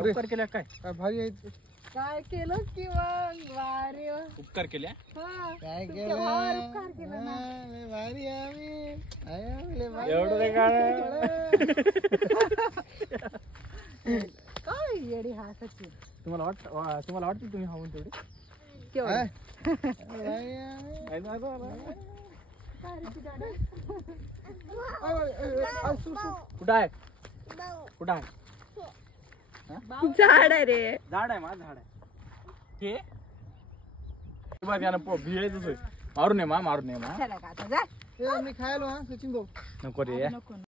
उपकार केल्या काय भारी आहे काय केलं की मग वारे उपकार केल्या काय केलं भारी एवढं काय येडी हसायची तुम्हाला वाटतं तुम्ही हावून तेवढे कुठं आहे झाड आहे रे झाड आहे माझं झाड आहे मारून ये मारून ये चला का आता जा मी खायलो हा सचिन भाऊ नको रे